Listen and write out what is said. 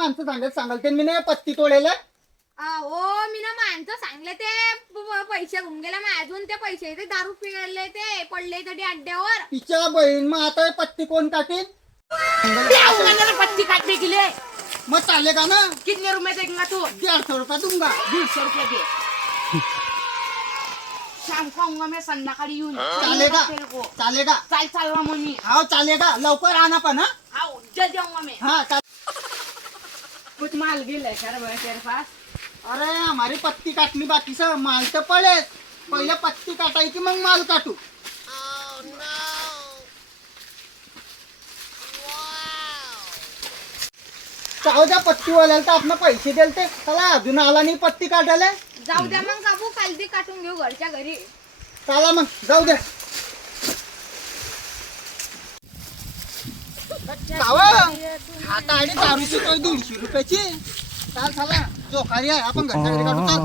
माणसं सांगाल ते मी नाही पत्ती तोडेला. हो मी ना माणसं सांगले ते पैसे घेऊन गेले माझून ते पैसे ते दारू पिले ते पडले तरी अड्ड्यावर. तिच्या बहीण मग आता हे पत्ती कोण काटेल? पत्ती काटने के लिए मग चालेगा ना? कितने रुपए देगा तू? 150 रुपये दूंगा. 150 रुपये दे. शाम को आऊंगा मैं संध्याकाळी येऊन. चालेगा चालेगा. चालला मग मी. हाँ चालेगा. लवकर आना पण. हाँ जल्दी आऊंगा मैं. हाँ कुछ माल गेलाय का रे तेरे पास? अरे हमारी पत्ती काटनी बाकी सर. माल तर पडेल. पहिले पत्ती काटायची मग माल काटू. जाऊ द्या पत्तीवाल्याला तर आपण पैसे दिलते. चला अजून आला नाही पत्ती काढायला. जाऊ द्या मग काकू काल ती काटून घेऊ घरच्या घरी. चला मग जाऊ द्या. आता आणि दारूची 150 रुपयाची. चाल चला जोखारी आहे आपण घरच्या घरी काढू. चाल